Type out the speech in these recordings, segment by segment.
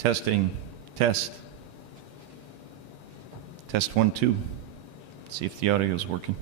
Testing. Test. Test 1, 2. See if the audio is working.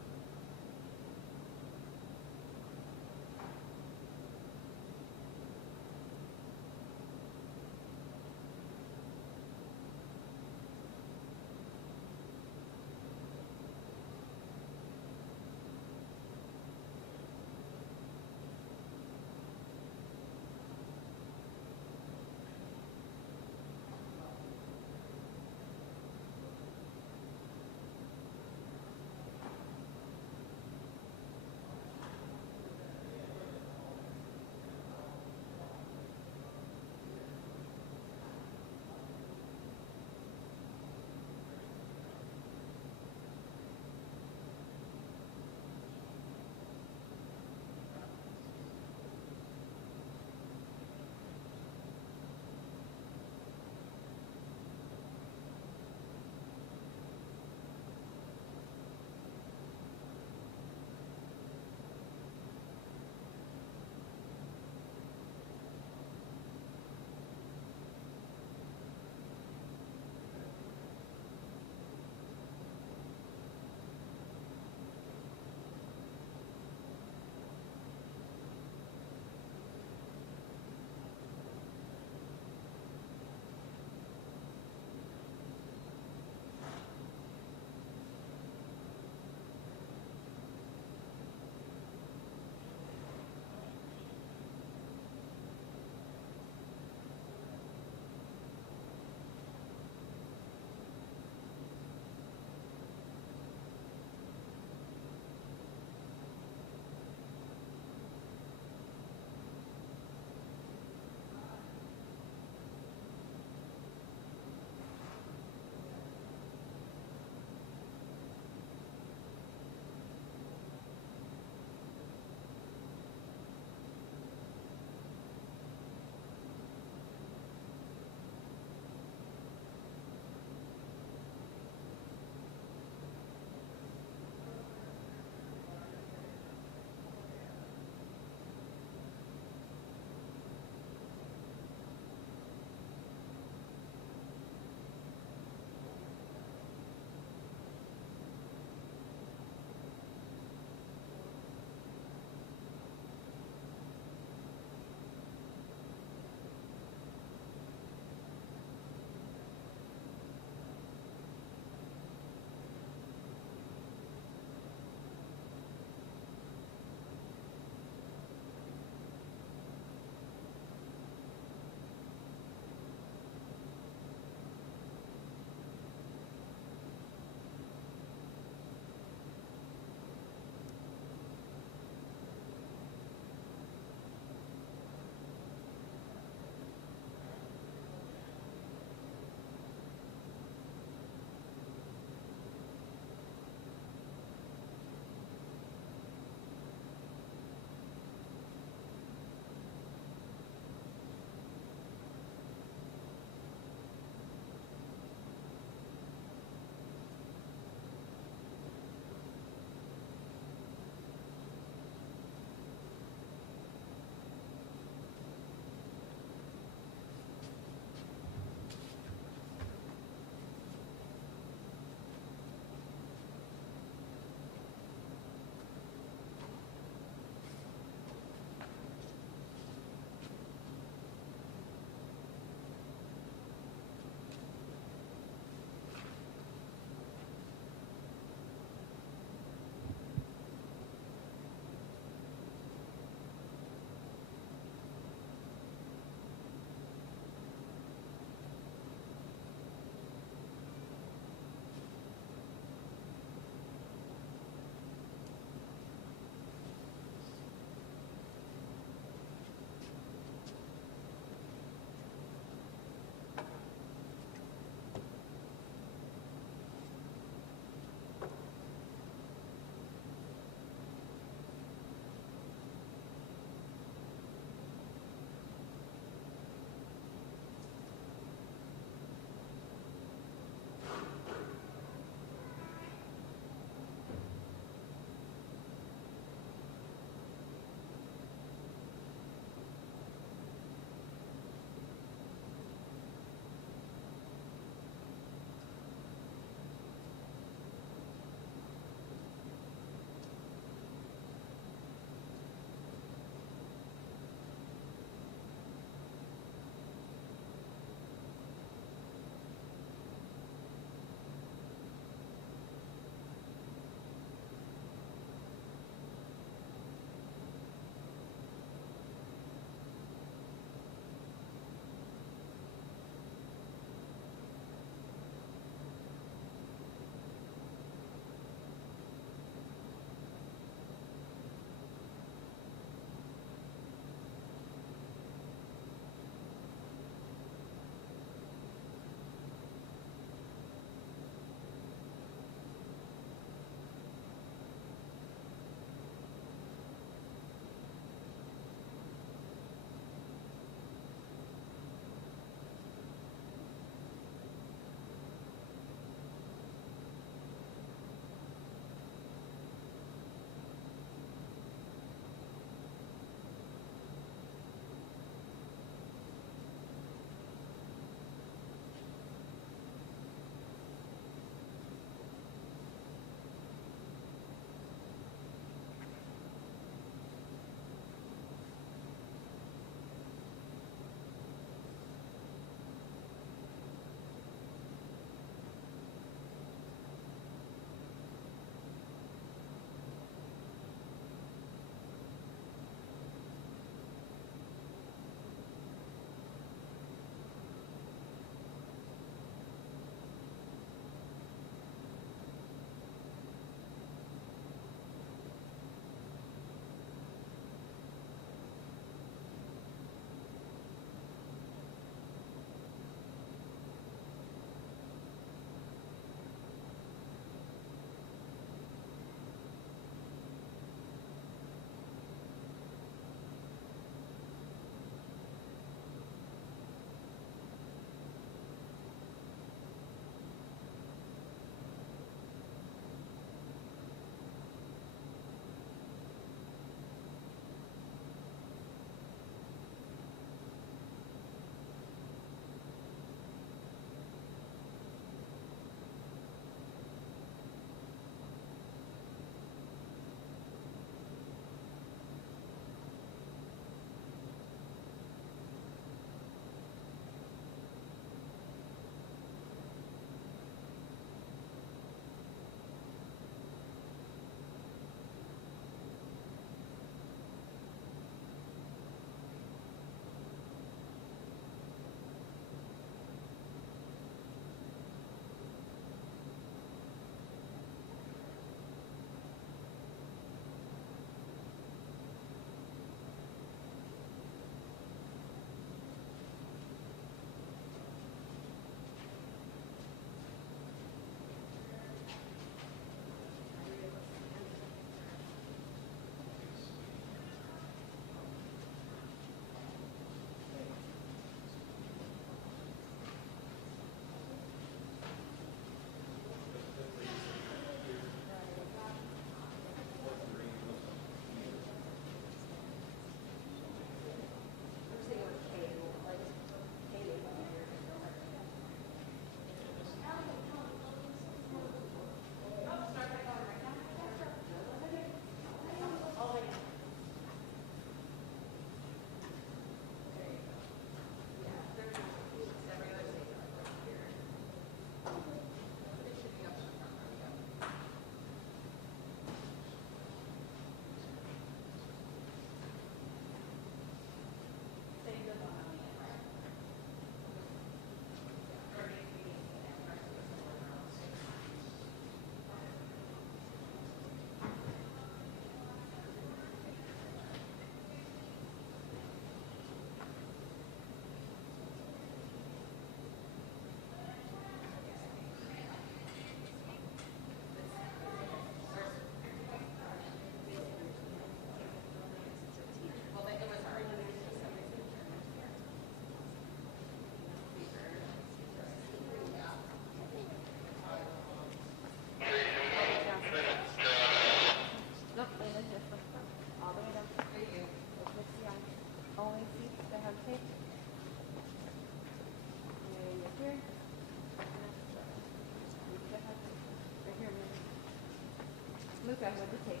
Luca with the tape.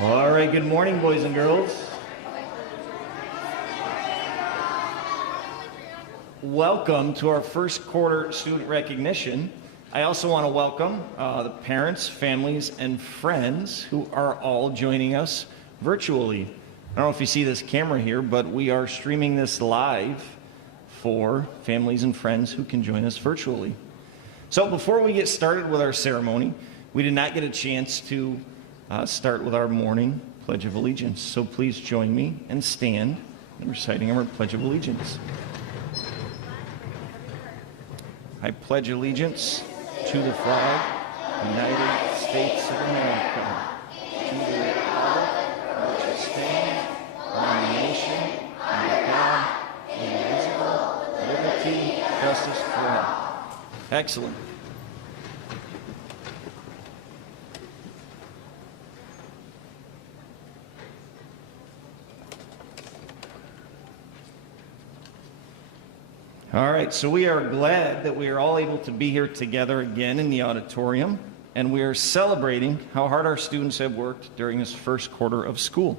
All right, good morning, boys and girls. Welcome to our first quarter student recognition. I also want to welcome the parents, families, and friends who are all joining us virtually. I don't know if you see this camera here, but we are streaming this live for families and friends who can join us virtually. So before we get started with our ceremony, we did not get a chance to start with our morning Pledge of Allegiance. So please join me and stand in reciting our Pledge of Allegiance. I pledge allegiance to the flag of the United States of America, to the republic which stands one nation, under God, indivisible, liberty, justice for all. Excellent. All right, so we are glad that we are all able to be here together again in the auditorium, and we are celebrating how hard our students have worked during this first quarter of school.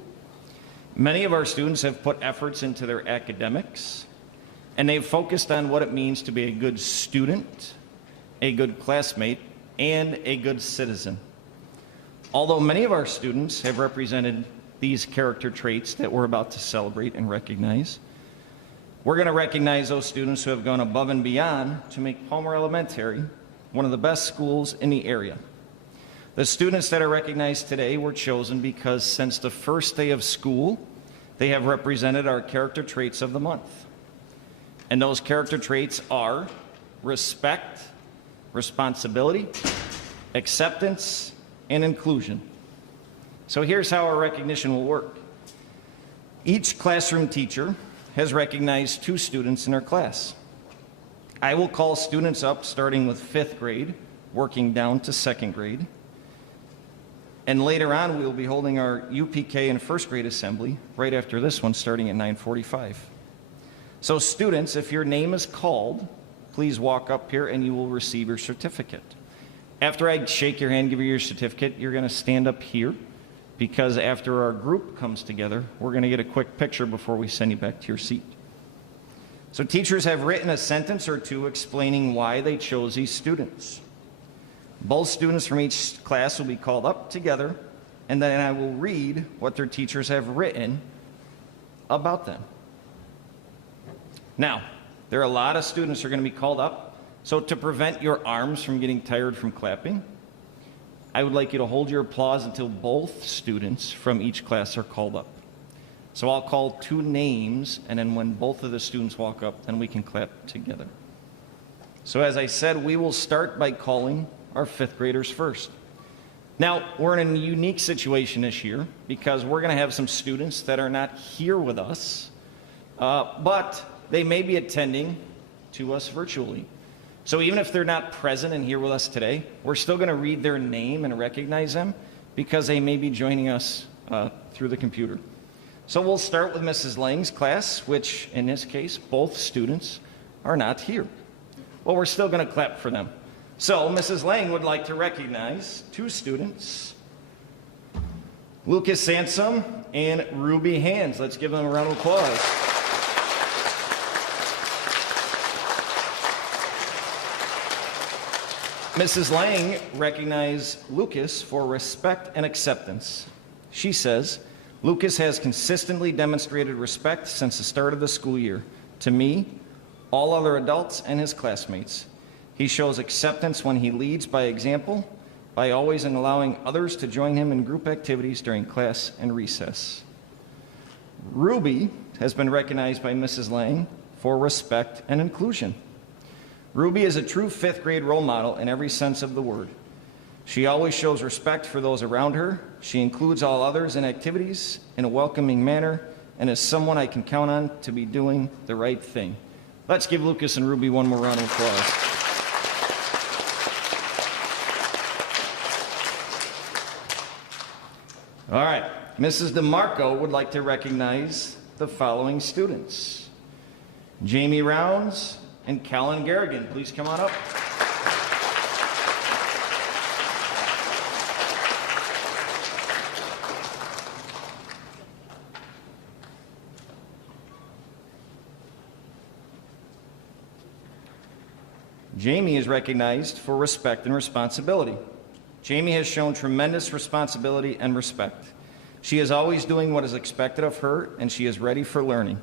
Many of our students have put efforts into their academics, and they've focused on what it means to be a good student, a good classmate, and a good citizen. Although many of our students have represented these character traits that we're about to celebrate and recognize, we're going to recognize those students who have gone above and beyond to make Palmer Elementary one of the best schools in the area. The students that are recognized today were chosen because since the first day of school, they have represented our character traits of the month. And those character traits are respect, responsibility, acceptance, and inclusion. So here's how our recognition will work. Each classroom teacher has recognized 2 students in her class. I will call students up starting with 5th grade, working down to 2nd grade. And later on, we will be holding our UPK and 1st grade assembly right after this one, starting at 9:45. So students, if your name is called, please walk up here and you will receive your certificate. After I shake your hand, give you your certificate, you're going to stand up here because after our group comes together, we're going to get a quick picture before we send you back to your seat. So teachers have written a sentence or 2 explaining why they chose these students. Both students from each class will be called up together, and then I will read what their teachers have written about them. Now, there are a lot of students who are going to be called up, so to prevent your arms from getting tired from clapping, I would like you to hold your applause until both students from each class are called up. So I'll call 2 names, and then when both of the students walk up, then we can clap together. So as I said, we will start by calling our 5th graders first. Now, we're in a unique situation this year because we're going to have some students that are not here with us, but they may be attending to us virtually. So even if they're not present and here with us today, we're still going to read their name and recognize them because they may be joining us through the computer. So we'll start with Mrs. Lang's class, which in this case, both students are not here. Well, we're still going to clap for them. So Mrs. Lang would like to recognize 2 students, Lucas Sansom and Ruby Hands. Let's give them a round of applause. Mrs. Lang recognized Lucas for respect and acceptance. She says, Lucas has consistently demonstrated respect since the start of the school year to me, all other adults, and his classmates. He shows acceptance when he leads by example, by always allowing others to join him in group activities during class and recess. Ruby has been recognized by Mrs. Lang for respect and inclusion. Ruby is a true 5th grade role model in every sense of the word. She always shows respect for those around her. She includes all others in activities in a welcoming manner and is someone I can count on to be doing the right thing. Let's give Lucas and Ruby one more round of applause. All right, Mrs. DeMarco would like to recognize the following students. Jamie Rounds and Calen Garrigan, please come on up. Jamie is recognized for respect and responsibility. Jamie has shown tremendous responsibility and respect. She is always doing what is expected of her, and she is ready for learning.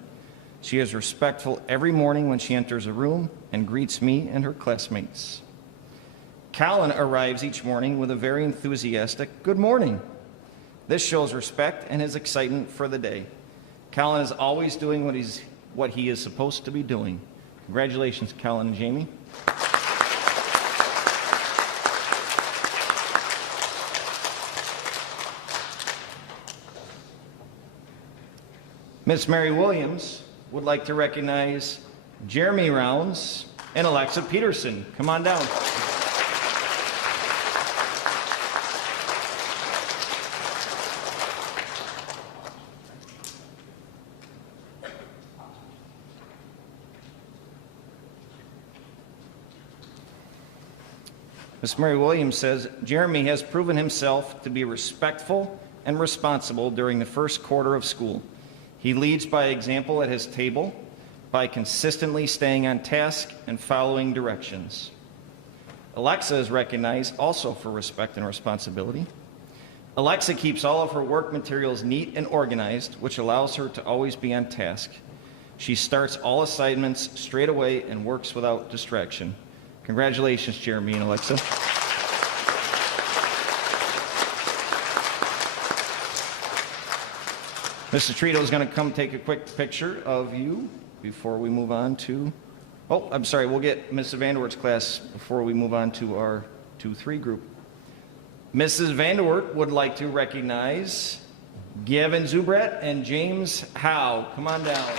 She is respectful every morning when she enters a room and greets me and her classmates. Calen arrives each morning with a very enthusiastic good morning. This shows respect and his excitement for the day. Calen is always doing what he is supposed to be doing. Congratulations, Calen and Jamie. Miss Mary Williams would like to recognize Jeremy Rounds and Alexa Peterson. Come on down. Miss Mary Williams says, Jeremy has proven himself to be respectful and responsible during the first quarter of school. He leads by example at his table, by consistently staying on task and following directions. Alexa is recognized also for respect and responsibility. Alexa keeps all of her work materials neat and organized, which allows her to always be on task. She starts all assignments straight away and works without distraction. Congratulations, Jeremy and Alexa. Mr. Trito is going to come take a quick picture of you before we move on to, oh, I'm sorry, we'll get Mrs. Vanderwert's class before we move on to our 2-3 group. Mrs. Vanderwert would like to recognize Gavin Zubrat and James Howe. Come on down.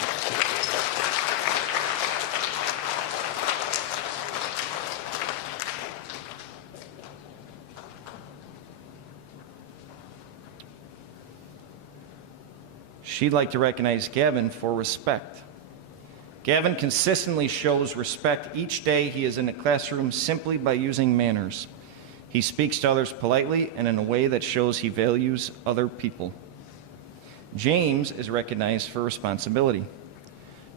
She'd like to recognize Gavin for respect. Gavin consistently shows respect each day he is in the classroom simply by using manners. He speaks to others politely and in a way that shows he values other people. James is recognized for responsibility.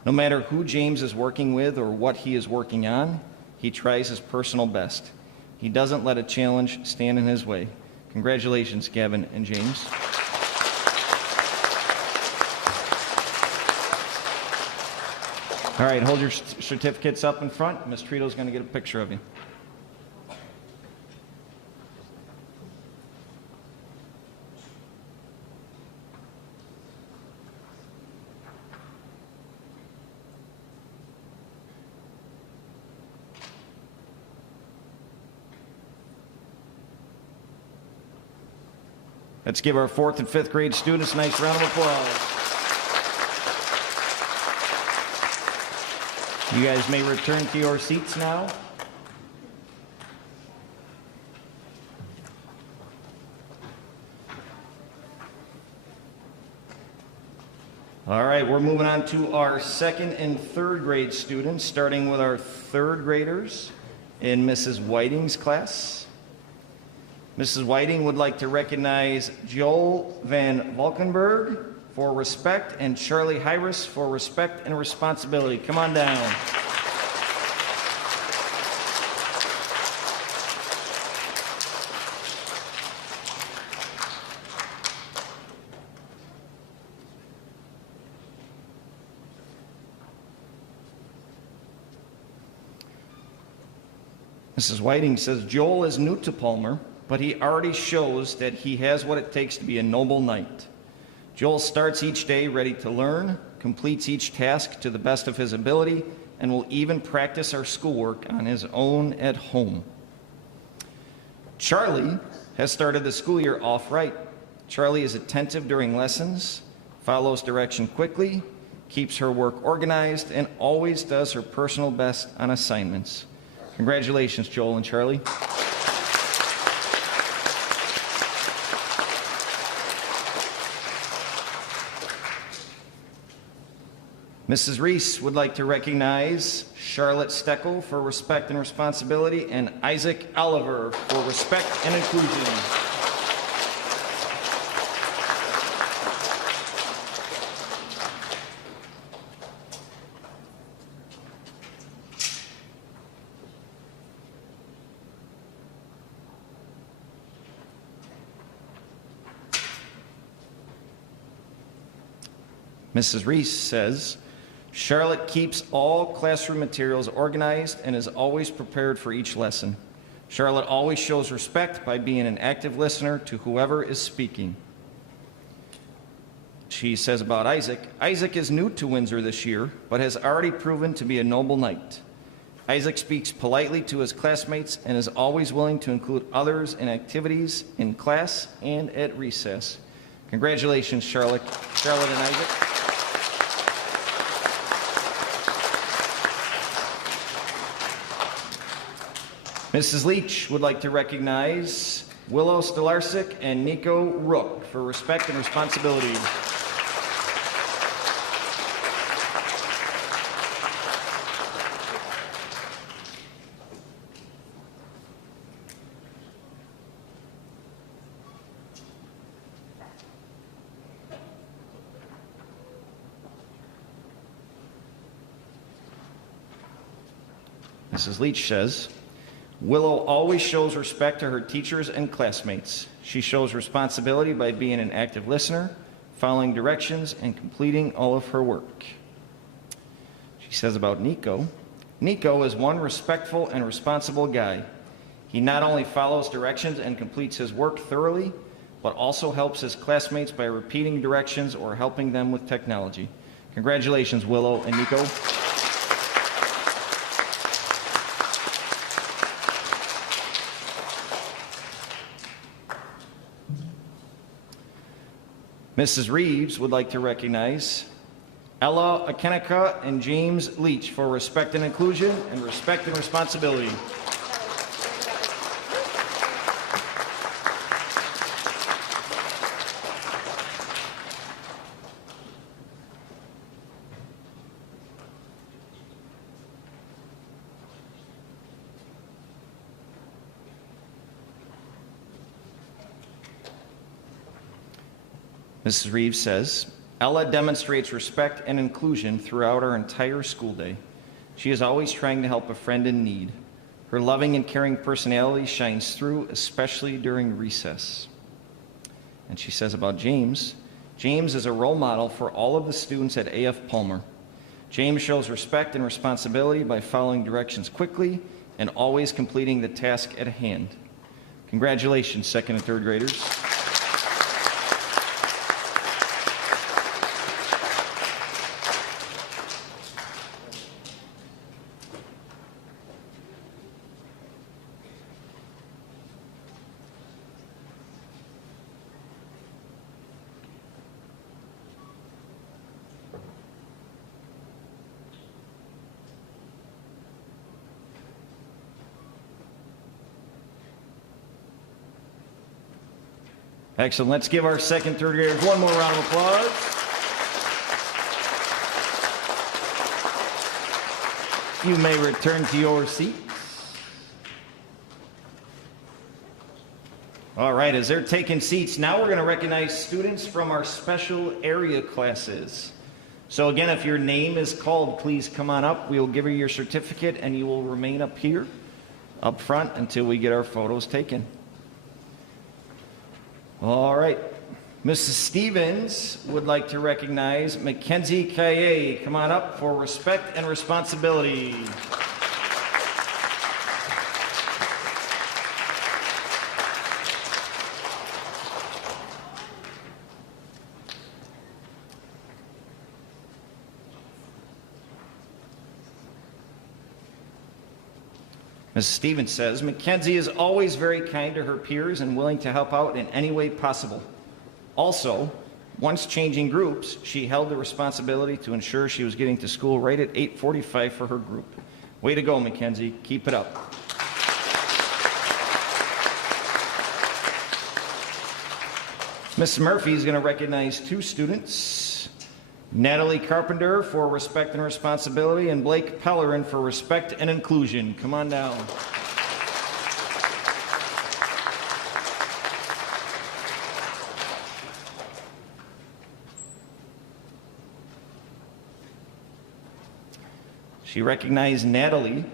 No matter who James is working with or what he is working on, he tries his personal best. He doesn't let a challenge stand in his way. Congratulations, Gavin and James. All right, hold your certificates up in front. Ms. Trito's going to get a picture of you. Let's give our 4th and 5th grade students a nice round of applause. You guys may return to your seats now. All right, we're moving on to our 2nd and 3rd grade students, starting with our 3rd graders in Mrs. Whiting's class. Mrs. Whiting would like to recognize Joel Van Valkenburg for respect and Charlie Hyris for respect and responsibility. Come on down. Mrs. Whiting says Joel is new to Palmer, but he already shows that he has what it takes to be a noble knight. Joel starts each day ready to learn, completes each task to the best of his ability, and will even practice our schoolwork on his own at home. Charlie has started the school year off right. Charlie is attentive during lessons, follows direction quickly, keeps her work organized, and always does her personal best on assignments. Congratulations, Joel and Charlie. Mrs. Reese would like to recognize Charlotte Steckel for respect and responsibility and Isaac Oliver for respect and inclusion. Mrs. Reese says, Charlotte keeps all classroom materials organized and is always prepared for each lesson. Charlotte always shows respect by being an active listener to whoever is speaking. She says about Isaac, Isaac is new to Windsor this year, but has already proven to be a noble knight. Isaac speaks politely to his classmates and is always willing to include others in activities in class and at recess. Congratulations, Charlotte and Isaac. Mrs. Leach would like to recognize Willow Stolarsik and Nico Rook for respect and responsibility. Mrs. Leach says, Willow always shows respect to her teachers and classmates. She shows responsibility by being an active listener, following directions, and completing all of her work. She says about Nico, Nico is one respectful and responsible guy. He not only follows directions and completes his work thoroughly, but also helps his classmates by repeating directions or helping them with technology. Congratulations, Willow and Nico. Mrs. Reeves would like to recognize Ella Akenika and James Leach for respect and inclusion and respect and responsibility. Mrs. Reeves says, Ella demonstrates respect and inclusion throughout our entire school day. She is always trying to help a friend in need. Her loving and caring personality shines through, especially during recess. And she says about James, James is a role model for all of the students at A.F. Palmer. James shows respect and responsibility by following directions quickly and always completing the task at hand. Congratulations, second and third graders. Excellent. Let's give our second, third graders one more round of applause. You may return to your seats. All right, as they're taking seats, now we're going to recognize students from our special area classes. So again, if your name is called, please come on up. We'll give you your certificate and you will remain up here, up front, until we get our photos taken. All right. Mrs. Stevens would like to recognize Mackenzie Kaye. Come on up for respect and responsibility. Mrs. Stevens says, Mackenzie is always very kind to her peers and willing to help out in any way possible. Also, once changing groups, she held the responsibility to ensure she was getting to school right at 8:45 for her group. Way to go, Mackenzie. Keep it up. Ms. Murphy is going to recognize two students. Natalie Carpenter for respect and responsibility, and Blake Pellerin for respect and inclusion. Come on down. She recognized Natalie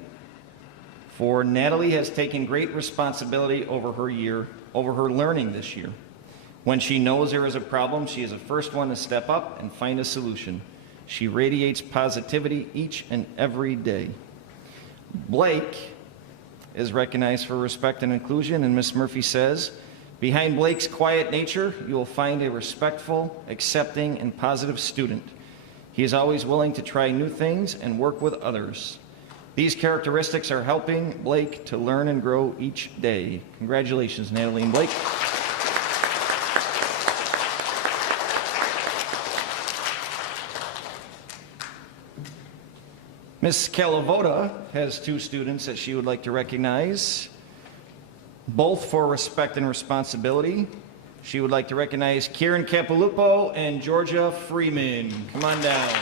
for Natalie has taken great responsibility over her learning this year. When she knows there is a problem, she is the first one to step up and find a solution. She radiates positivity each and every day. Blake is recognized for respect and inclusion, and Ms. Murphy says, behind Blake's quiet nature, you will find a respectful, accepting, and positive student. He is always willing to try new things and work with others. These characteristics are helping Blake to learn and grow each day. Congratulations, Natalie and Blake. Ms. Calavoda has two students that she would like to recognize, both for respect and responsibility. She would like to recognize Kieran Campalupo and Georgia Freeman. Come on down.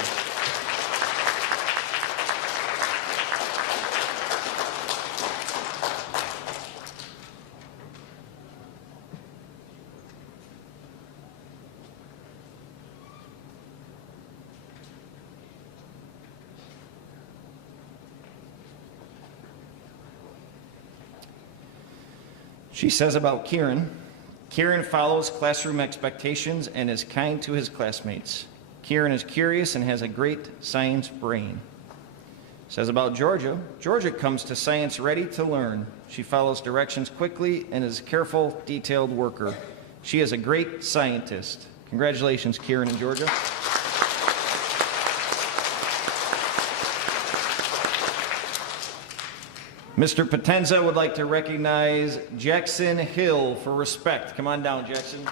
She says about Kieran, Kieran follows classroom expectations and is kind to his classmates. Kieran is curious and has a great science brain. Says about Georgia, Georgia comes to science ready to learn. She follows directions quickly and is a careful, detailed worker. She is a great scientist. Congratulations, Kieran and Georgia. Mr. Potenza would like to recognize Jackson Hill for respect. Come on down, Jackson.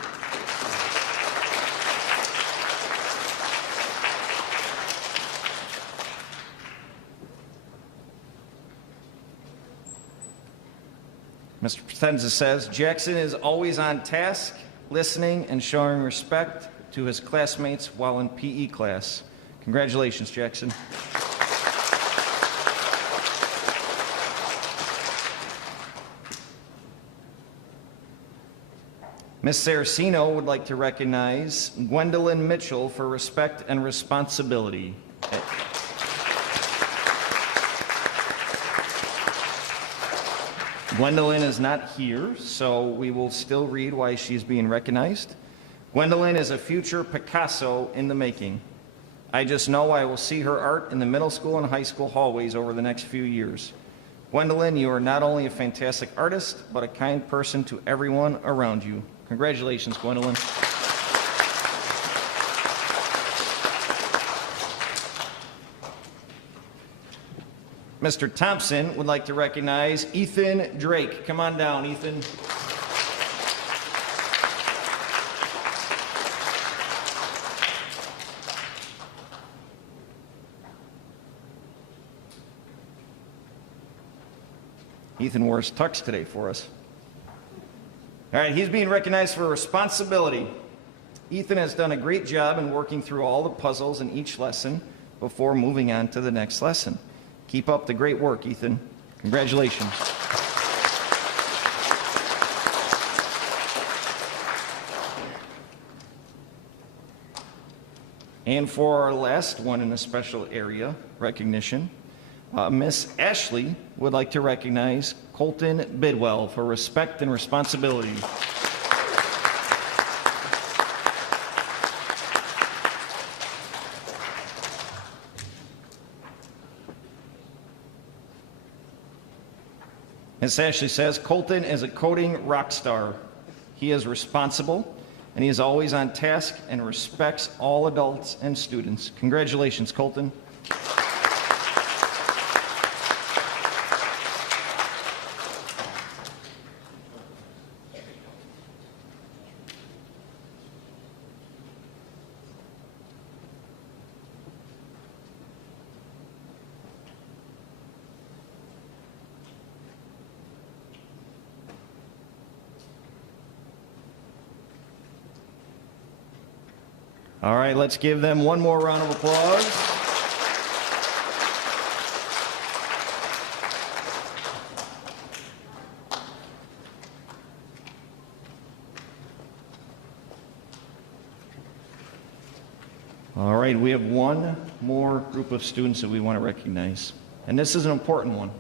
Mr. Potenza says, Jackson is always on task, listening and showing respect to his classmates while in PE class. Congratulations, Jackson. Ms. Saraceno would like to recognize Gwendolyn Mitchell for respect and responsibility. Gwendolyn is not here, so we will still read why she's being recognized. Gwendolyn is a future Picasso in the making. I just know I will see her art in the middle school and high school hallways over the next few years. Gwendolyn, you are not only a fantastic artist, but a kind person to everyone around you. Congratulations, Gwendolyn. Mr. Thompson would like to recognize Ethan Drake. Come on down, Ethan. Ethan wore his tux today for us. All right, he's being recognized for responsibility. Ethan has done a great job in working through all the puzzles in each lesson before moving on to the next lesson. Keep up the great work, Ethan. Congratulations. And for our last one in a special area recognition, Miss Ashley would like to recognize Colton Bidwell for respect and responsibility. Miss Ashley says, Colton is a coding rock star. He is responsible, and he is always on task and respects all adults and students. Congratulations, Colton. All right, let's give them one more round of applause. All right, we have one more group of students that we want to recognize, and this is an important one.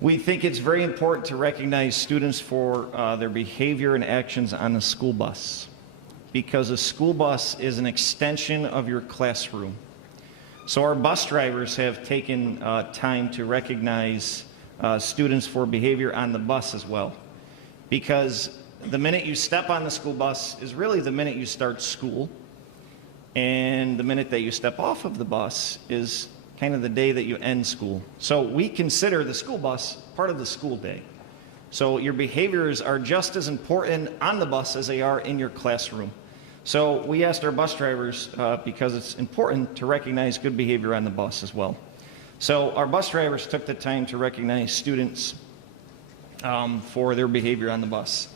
We think it's very important to recognize students for their behavior and actions on the school bus, because a school bus is an extension of your classroom. So our bus drivers have taken time to recognize students for behavior on the bus as well, because the minute you step on the school bus is really the minute you start school, and the minute that you step off of the bus is kind of the day that you end school. So we consider the school bus part of the school day. So your behaviors are just as important on the bus as they are in your classroom. So we asked our bus drivers, because it's important to recognize good behavior on the bus as well. So our bus drivers took the time to recognize students for their behavior on the bus.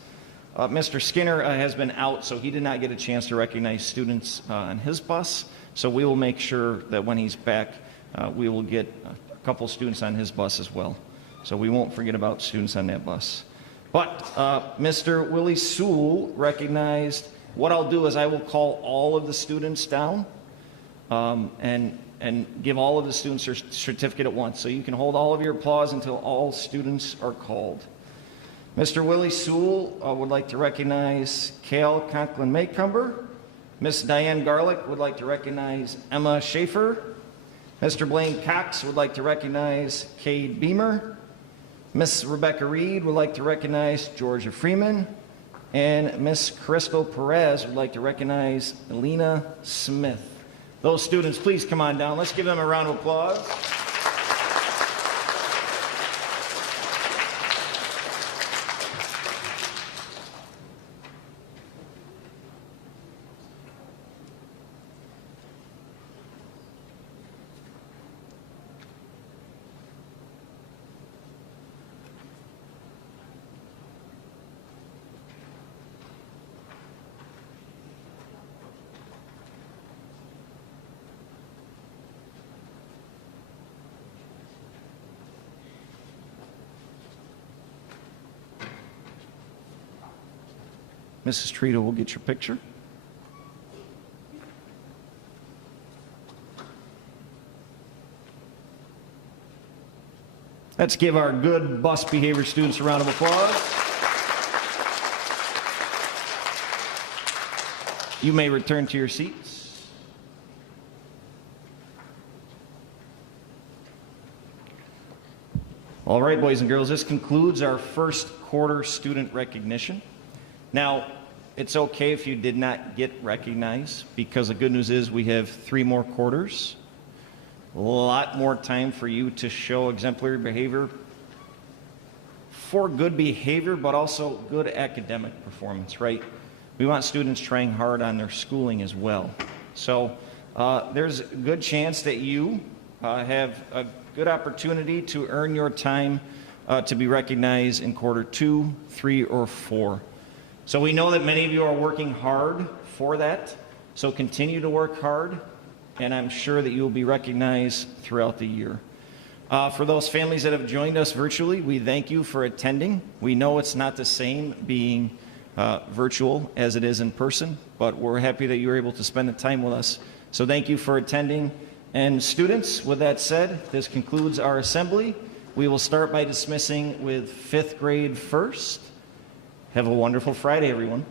Mr. Skinner has been out, so he did not get a chance to recognize students on his bus. So we will make sure that when he's back, we will get a couple students on his bus as well. So we won't forget about students on that bus. But Mr. Willie Sewell recognized. What I'll do is I will call all of the students down and give all of the students their certificate at once. So you can hold all of your applause until all students are called. Mr. Willie Sewell would like to recognize Cale Conklin-Maycumber. Miss Diane Garlick would like to recognize Emma Schaefer. Mr. Blaine Cox would like to recognize Cade Beamer. Miss Rebecca Reed would like to recognize Georgia Freeman. And Miss Crisco Perez would like to recognize Elena Smith. Those students, please come on down. Let's give them a round of applause. Mrs. Trito will get your picture. Let's give our good bus behavior students a round of applause. You may return to your seats. All right, boys and girls, this concludes our first quarter student recognition. Now, it's okay if you did not get recognized, because the good news is we have 3 more quarters. A lot more time for you to show exemplary behavior for good behavior, but also good academic performance, right? We want students trying hard on their schooling as well. So there's a good chance that you have a good opportunity to earn your time to be recognized in quarter 2, 3, or 4. So we know that many of you are working hard for that, so continue to work hard, and I'm sure that you will be recognized throughout the year. For those families that have joined us virtually, we thank you for attending. We know it's not the same being virtual as it is in person, but we're happy that you were able to spend the time with us. So thank you for attending. And students, with that said, this concludes our assembly. We will start by dismissing with 5th grade first. Have a wonderful Friday, everyone.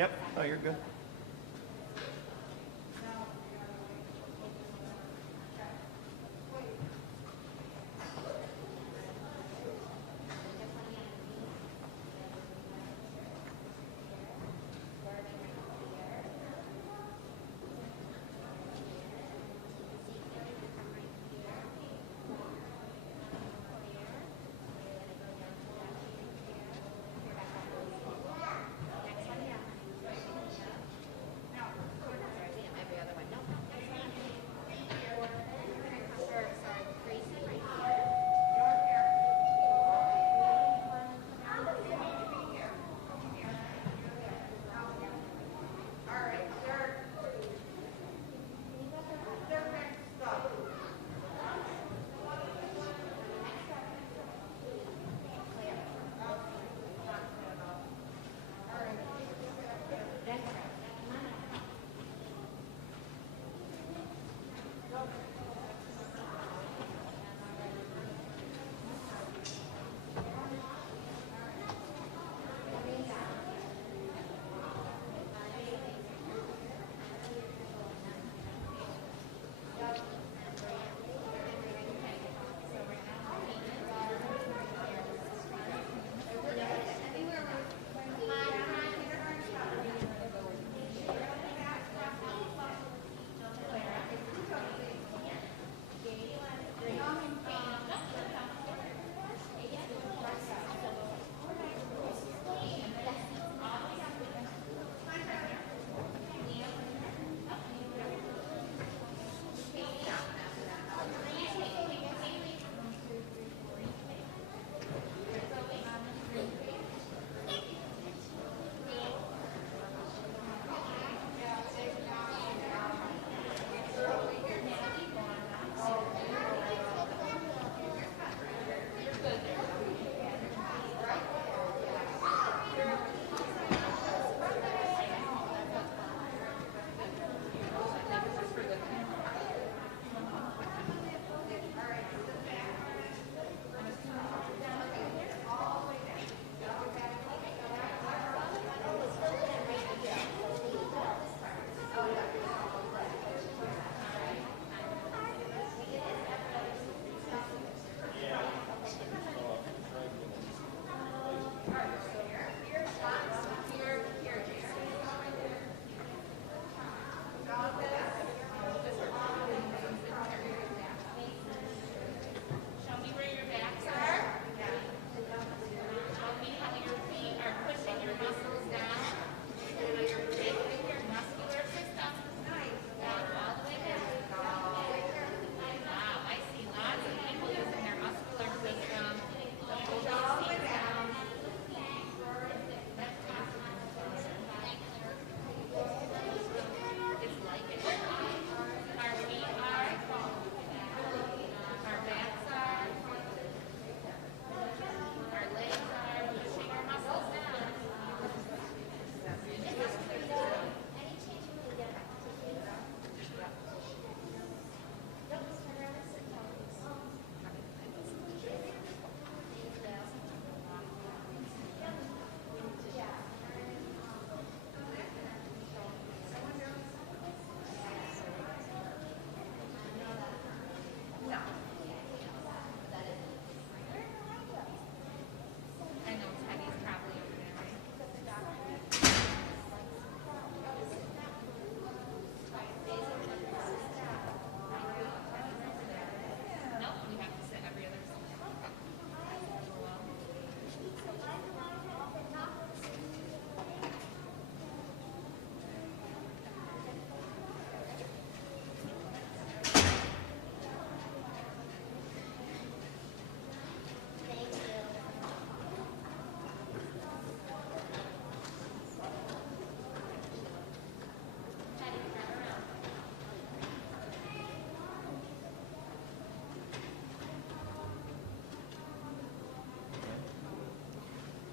Yep. Oh, you're good.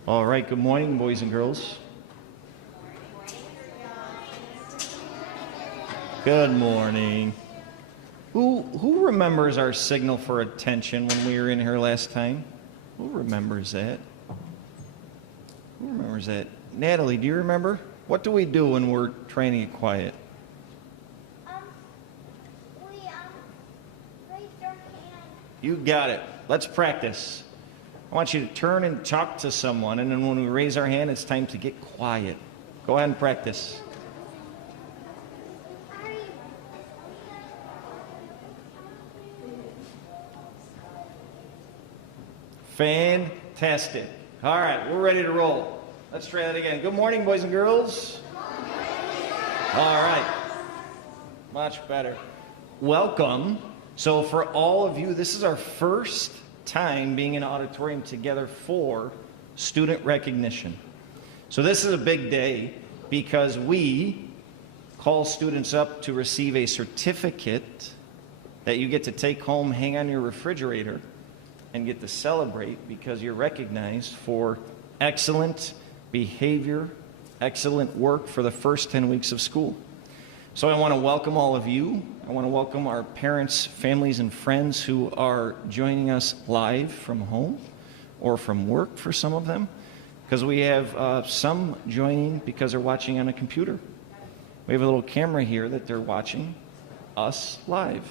All right, good morning, boys and girls. Good morning. Who remembers our signal for attention when we were in here last time? Who remembers that? Who remembers that? Natalie, do you remember? What do we do when we're trying to get quiet? We raise our hand. You got it. Let's practice. I want you to turn and talk to someone, and then when we raise our hand, it's time to get quiet. Go ahead and practice. Fantastic. All right, we're ready to roll. Let's try that again. Good morning, boys and girls. All right. Much better. Welcome. So for all of you, this is our first time being in an auditorium together for student recognition. So this is a big day because we call students up to receive a certificate that you get to take home, hang on your refrigerator, and get to celebrate because you're recognized for excellent behavior, excellent work for the first 10 weeks of school. So I want to welcome all of you. I want to welcome our parents, families, and friends who are joining us live from home or from work for some of them, because we have some joining because they're watching on a computer. We have a little camera here that they're watching us live.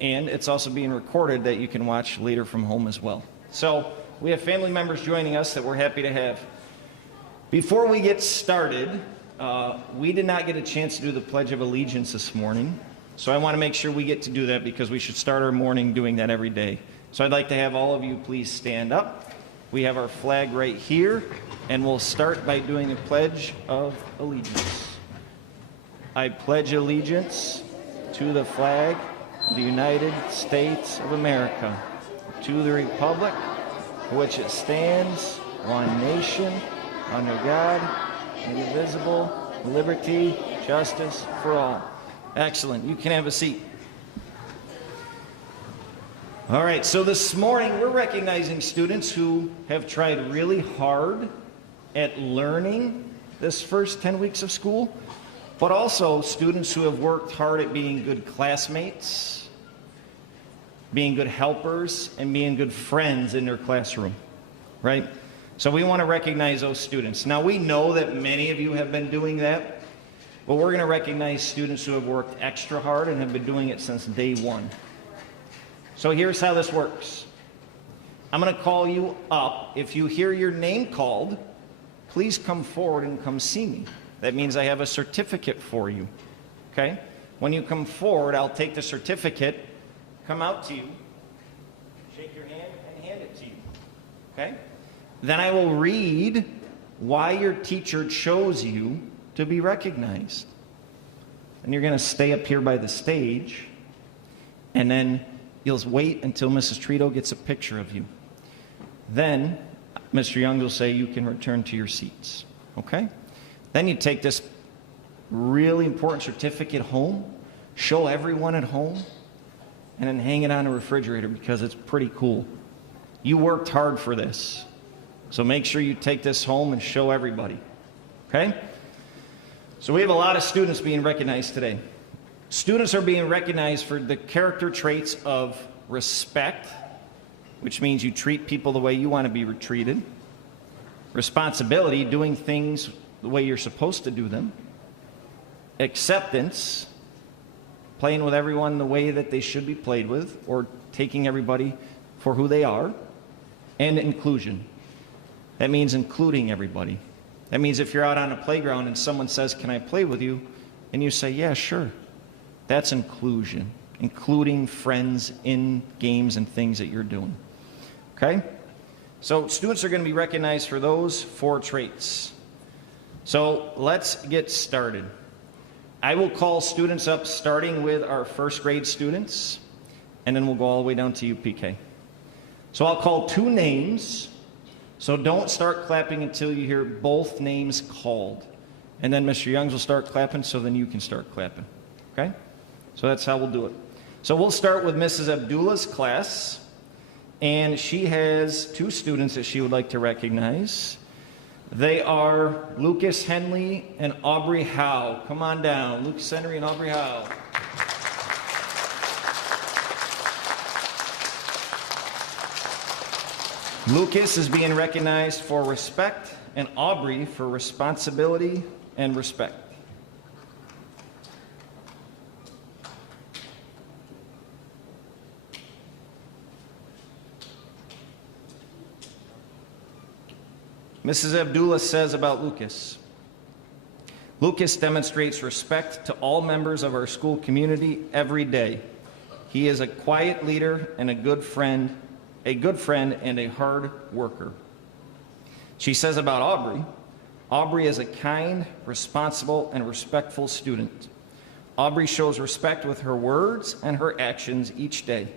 And it's also being recorded that you can watch later from home as well. So we have family members joining us that we're happy to have. Before we get started, we did not get a chance to do the Pledge of Allegiance this morning. So I want to make sure we get to do that because we should start our morning doing that every day. So I'd like to have all of you please stand up. We have our flag right here, and we'll start by doing the Pledge of Allegiance. I pledge allegiance to the flag of the United States of America, to the republic for which it stands, one nation, under God, indivisible, liberty, justice for all. Excellent. You can have a seat. All right, so this morning we're recognizing students who have tried really hard at learning this first 10 weeks of school, but also students who have worked hard at being good classmates, being good helpers, and being good friends in their classroom, right? So we want to recognize those students. Now we know that many of you have been doing that, but we're going to recognize students who have worked extra hard and have been doing it since day one. So here's how this works. I'm going to call you up. If you hear your name called, please come forward and come see me. That means I have a certificate for you, okay? When you come forward, I'll take the certificate, come out to you, shake your hand, and hand it to you, okay? Then I will read why your teacher chose you to be recognized. And you're going to stay up here by the stage, and then you'll wait until Mrs. Trito gets a picture of you. Then Mr. Young will say you can return to your seats, okay? Then you take this really important certificate home, show everyone at home, and then hang it on a refrigerator because it's pretty cool. You worked hard for this. So make sure you take this home and show everybody, okay? So we have a lot of students being recognized today. Students are being recognized for the character traits of respect, which means you treat people the way you want to be treated. Responsibility, doing things the way you're supposed to do them. Acceptance, playing with everyone the way that they should be played with, or taking everybody for who they are. And inclusion. That means including everybody. That means if you're out on a playground and someone says, "Can I play with you?" and you say, "Yeah, sure." That's inclusion. Including friends in games and things that you're doing. Okay? So students are going to be recognized for those 4 traits. So let's get started. I will call students up starting with our first grade students, and then we'll go all the way down to UPK. So I'll call 2 names. So don't start clapping until you hear both names called. And then Mr. Youngs will start clapping, so then you can start clapping. Okay? So that's how we'll do it. So we'll start with Mrs. Abdullah's class. And she has 2 students that she would like to recognize. They are Lucas Henley and Aubry Howe. Come on down. Lucas Henley and Aubry Howe. Lucas is being recognized for respect and Aubry for responsibility and respect. Mrs. Abdullah says about Lucas, Lucas demonstrates respect to all members of our school community every day. He is a quiet leader and a good friend and a hard worker. She says about Aubry, Aubry is a kind, responsible, and respectful student. Aubry shows respect with her words and her actions each day.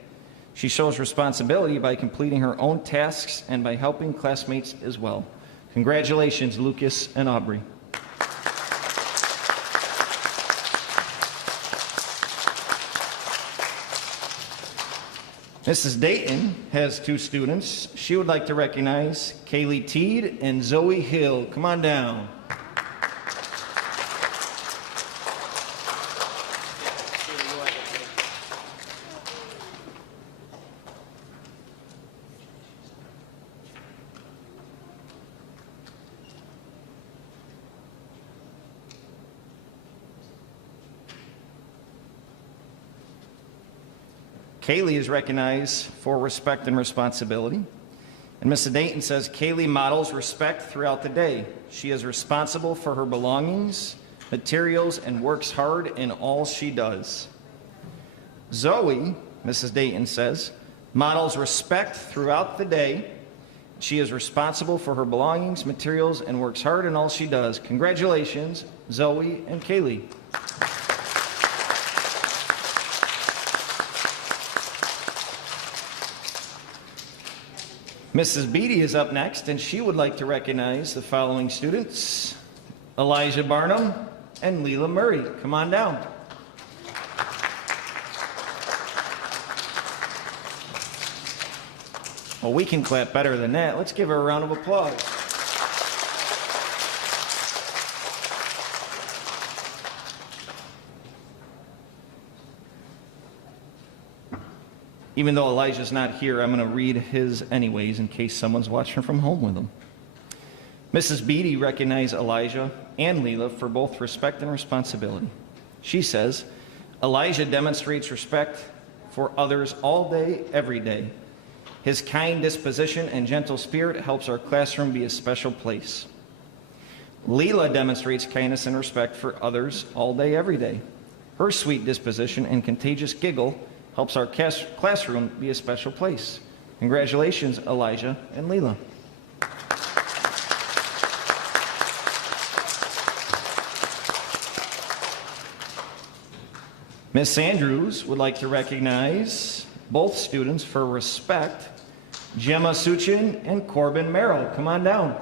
She shows responsibility by completing her own tasks and by helping classmates as well. Congratulations, Lucas and Aubry. Mrs. Dayton has two students. She would like to recognize Kaylee Teed and Zoe Hill. Come on down. Kaylee is recognized for respect and responsibility. And Mrs. Dayton says, Kaylee models respect throughout the day. She is responsible for her belongings, materials, and works hard in all she does. Zoe, Mrs. Dayton says, models respect throughout the day. She is responsible for her belongings, materials, and works hard in all she does. Congratulations, Zoe and Kaylee. Mrs. Beatty is up next, and she would like to recognize the following students: Elijah Barnum and Leela Murray. Come on down. Well, we can clap better than that. Let's give her a round of applause. Even though Elijah's not here, I'm going to read his anyways in case someone's watching from home with him. Mrs. Beatty recognized Elijah and Leela for both respect and responsibility. She says, Elijah demonstrates respect for others all day, every day. His kind disposition and gentle spirit helps our classroom be a special place. Leela demonstrates kindness and respect for others all day, every day. Her sweet disposition and contagious giggle helps our classroom be a special place. Congratulations, Elijah and Leela. Miss Andrews would like to recognize both students for respect, Gemma Suchin and Corbin Merrill. Come on down.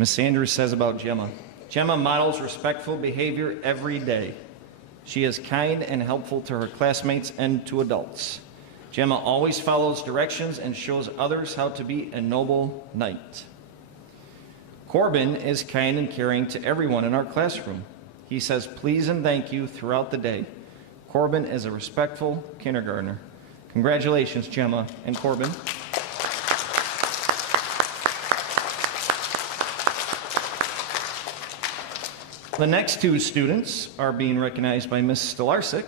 Miss Sanders says about Gemma, Gemma models respectful behavior every day. She is kind and helpful to her classmates and to adults. Gemma always follows directions and shows others how to be a noble knight. Corbin is kind and caring to everyone in our classroom. He says please and thank you throughout the day. Corbin is a respectful kindergartner. Congratulations, Gemma and Corbin. The next two students are being recognized by Ms. Stolarczyk,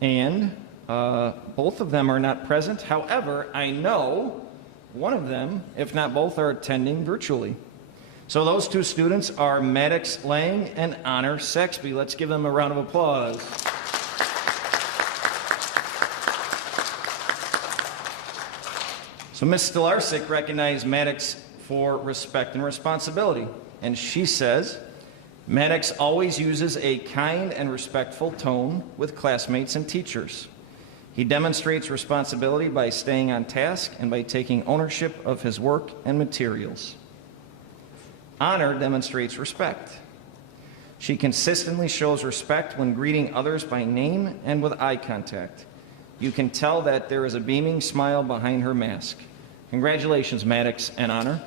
and both of them are not present. However, I know one of them, if not both, are attending virtually. So those two students are Maddox Lang and Honor Saxby. Let's give them a round of applause. So Ms. Stolarczyk recognized Maddox for respect and responsibility, and she says, Maddox always uses a kind and respectful tone with classmates and teachers. He demonstrates responsibility by staying on task and by taking ownership of his work and materials. Honor demonstrates respect. She consistently shows respect when greeting others by name and with eye contact. You can tell that there is a beaming smile behind her mask. Congratulations, Maddox and Honor.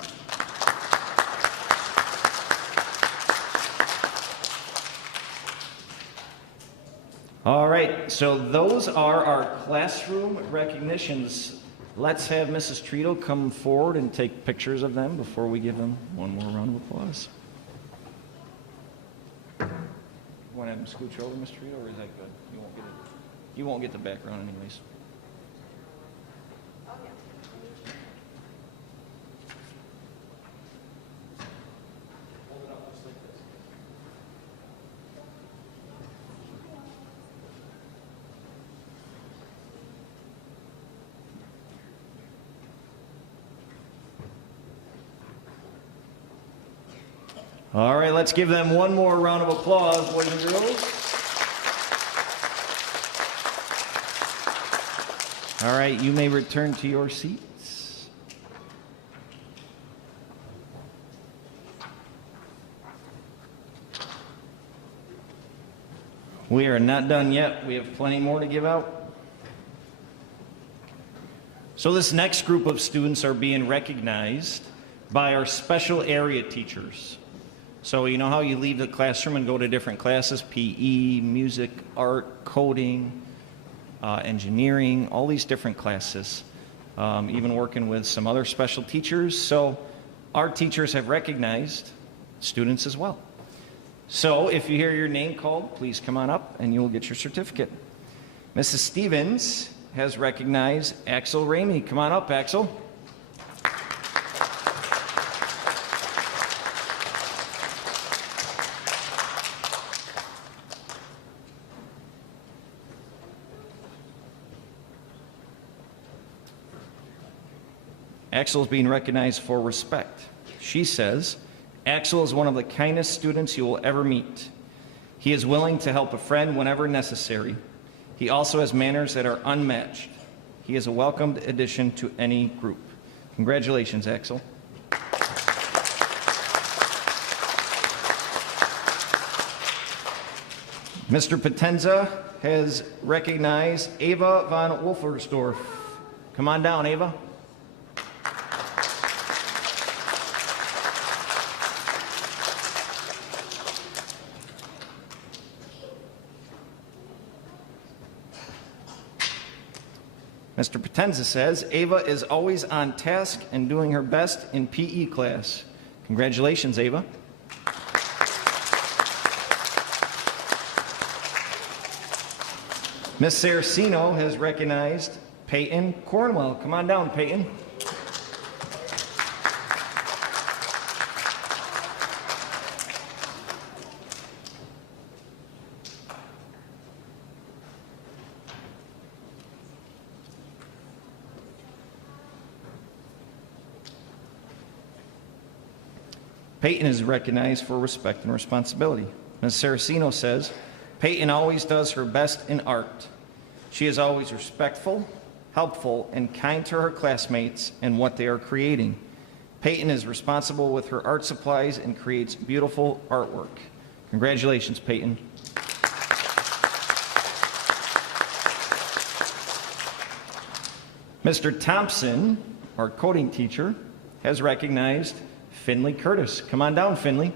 All right, so those are our classroom recognitions. Let's have Mrs. Treadle come forward and take pictures of them before we give them one more round of applause. You want to have them scooch over, Mr. Treadle, or is that good? You won't get the background anyways. All right, let's give them one more round of applause, boys and girls. All right, you may return to your seats. We are not done yet. We have plenty more to give out. So this next group of students are being recognized by our special area teachers. So you know how you leave the classroom and go to different classes, PE, music, art, coding, engineering, all these different classes, even working with some other special teachers. So our teachers have recognized students as well. So if you hear your name called, please come on up and you'll get your certificate. Mrs. Stevens has recognized Axel Ramey. Come on up, Axel. Axel is being recognized for respect. She says, Axel is one of the kindest students you will ever meet. He is willing to help a friend whenever necessary. He also has manners that are unmatched. He is a welcomed addition to any group. Congratulations, Axel. Mr. Potenza has recognized Ava von Wolfersdorf. Come on down, Ava. Mr. Potenza says, Ava is always on task and doing her best in PE class. Congratulations, Ava. Miss Saraceno has recognized Peyton Cornwell. Come on down, Peyton. Peyton is recognized for respect and responsibility. Ms. Saraceno says, Peyton always does her best in art. She is always respectful, helpful, and kind to her classmates and what they are creating. Peyton is responsible with her art supplies and creates beautiful artwork. Congratulations, Peyton. Mr. Thompson, our coding teacher, has recognized Finley Curtis. Come on down, Finley.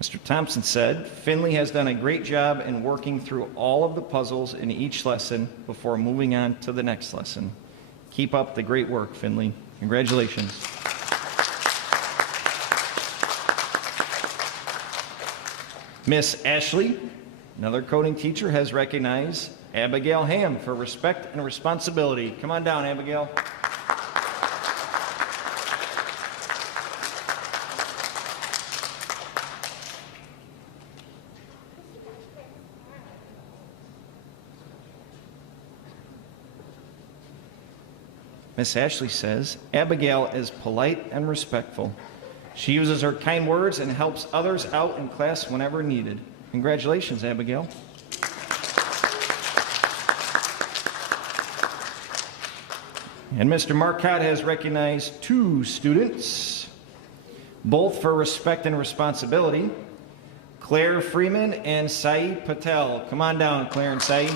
Mr. Thompson said, Finley has done a great job in working through all of the puzzles in each lesson before moving on to the next lesson. Keep up the great work, Finley. Congratulations. Miss Ashley, another coding teacher, has recognized Abigail Hamm for respect and responsibility. Come on down, Abigail. Miss Ashley says, Abigail is polite and respectful. She uses her kind words and helps others out in class whenever needed. Congratulations, Abigail. And Mr. Marcotte has recognized 2 students, both for respect and responsibility, Claire Freeman and Syed Patel. Come on down, Claire and Syed.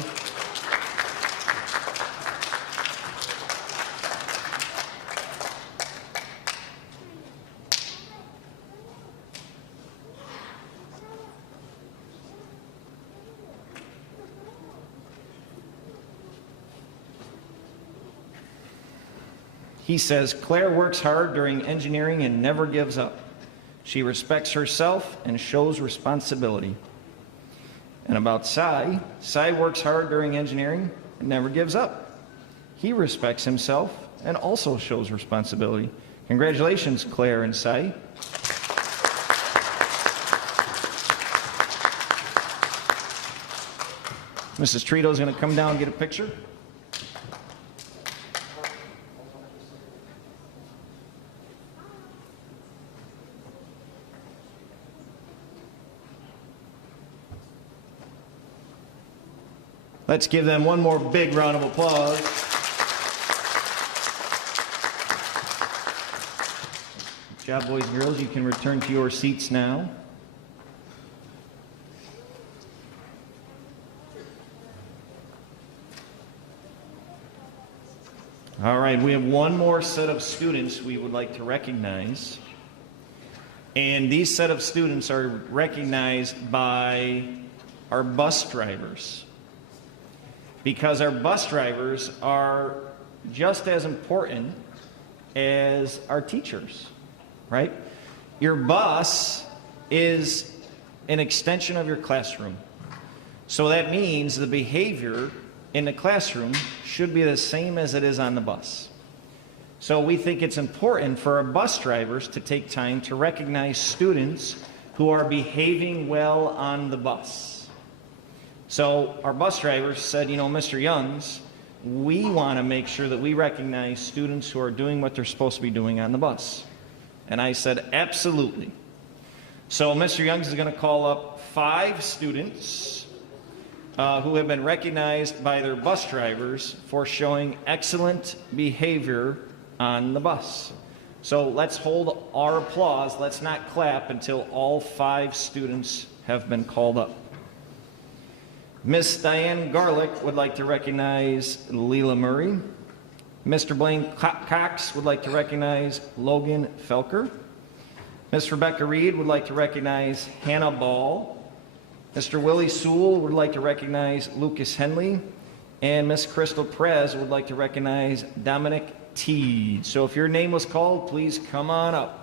He says, Claire works hard during engineering and never gives up. She respects herself and shows responsibility. And about Sy works hard during engineering and never gives up. He respects himself and also shows responsibility. Congratulations, Claire and Sy. Mrs. Trito is going to come down and get a picture. Let's give them one more big round of applause. Good job, boys and girls. You can return to your seats now. All right, we have one more set of students we would like to recognize. And these set of students are recognized by our bus drivers. Because our bus drivers are just as important as our teachers, right? Your bus is an extension of your classroom. So that means the behavior in the classroom should be the same as it is on the bus. So we think it's important for our bus drivers to take time to recognize students who are behaving well on the bus. So our bus drivers said, you know, Mr. Youngs, we want to make sure that we recognize students who are doing what they're supposed to be doing on the bus. And I said, absolutely. So Mr. Youngs is going to call up 5 students who have been recognized by their bus drivers for showing excellent behavior on the bus. So let's hold our applause. Let's not clap until all 5 students have been called up. Miss Diane Garlick would like to recognize Leela Murray. Mr. Blaine Cox would like to recognize Logan Felker. Miss Rebecca Reed would like to recognize Hannah Ball. Mr. Willie Sewell would like to recognize Lucas Henley. And Miss Crystal Perez would like to recognize Dominic Teed. So if your name was called, please come on up.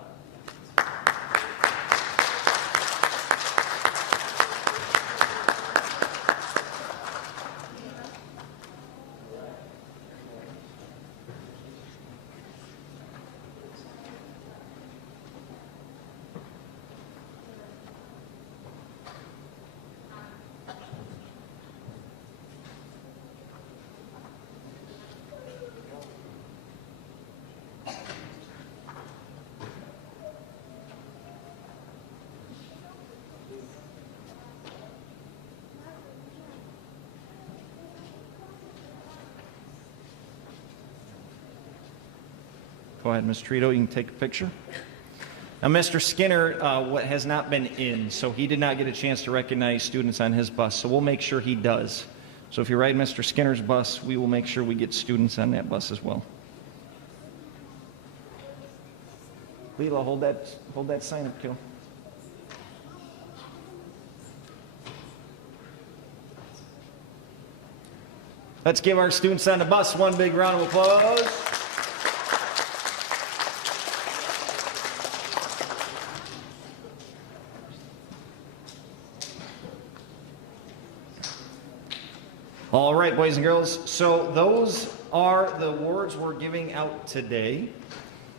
Go ahead, Ms. Trito, you can take a picture. Now, Mr. Skinner has not been in, so he did not get a chance to recognize students on his bus, so we'll make sure he does. So if you ride Mr. Skinner's bus, we will make sure we get students on that bus as well. Leela, hold that sign up, Kill. Let's give our students on the bus one big round of applause. All right, boys and girls, so those are the awards we're giving out today.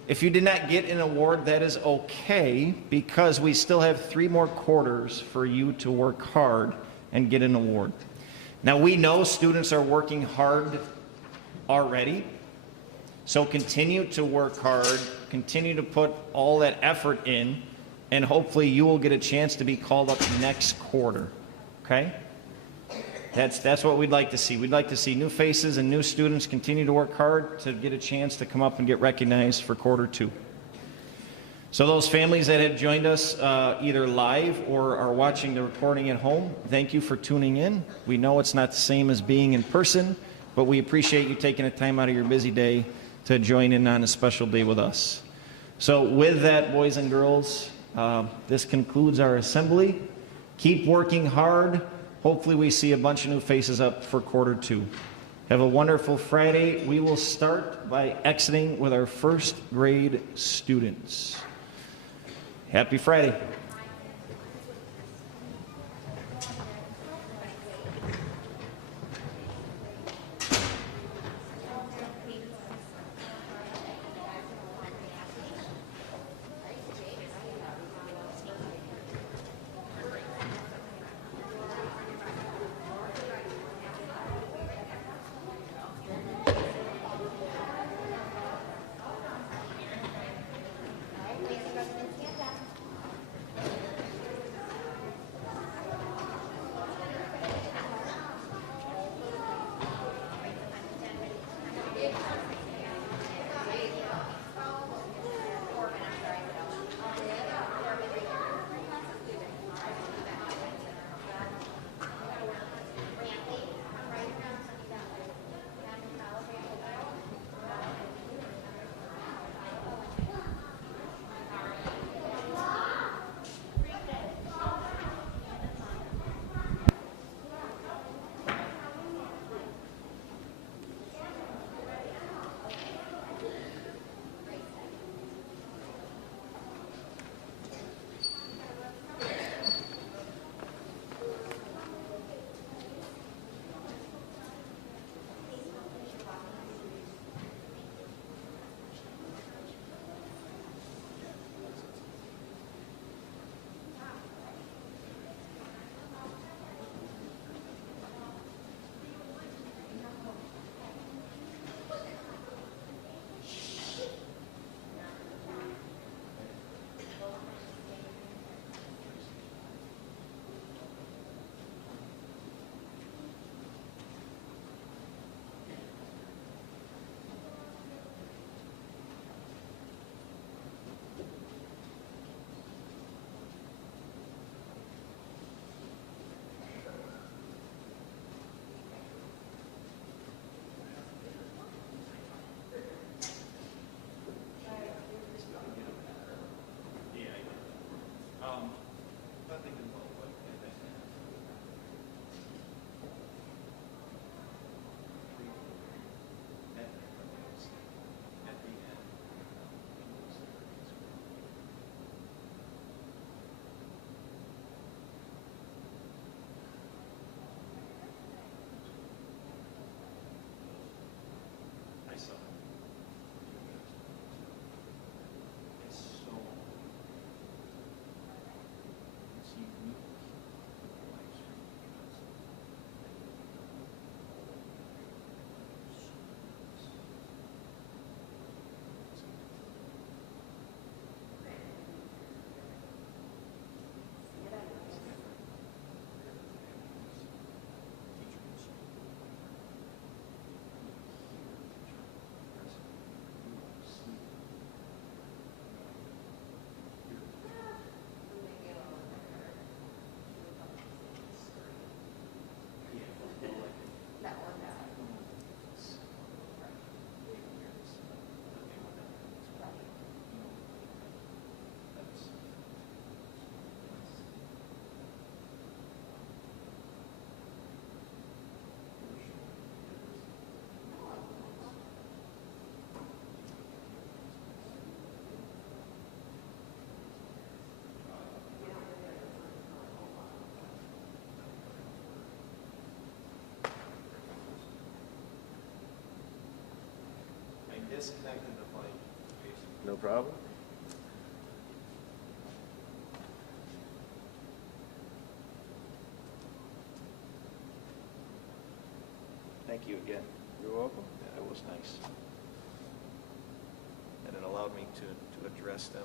If you did not get an award, that is okay, because we still have 3 more quarters for you to work hard and get an award. Now, we know students are working hard already, so continue to work hard, continue to put all that effort in, and hopefully you will get a chance to be called up next quarter, okay? That's what we'd like to see. We'd like to see new faces and new students continue to work hard to get a chance to come up and get recognized for quarter two. So those families that had joined us either live or are watching the recording at home, thank you for tuning in. We know it's not the same as being in person, but we appreciate you taking the time out of your busy day to join in on a special day with us. So with that, boys and girls, this concludes our assembly. Keep working hard. Hopefully we see a bunch of new faces up for quarter two. Have a wonderful Friday. We will start by exiting with our first grade students. Happy Friday. Disconnected the mic. No problem. Thank you again. You're welcome. That was nice. And it allowed me to address them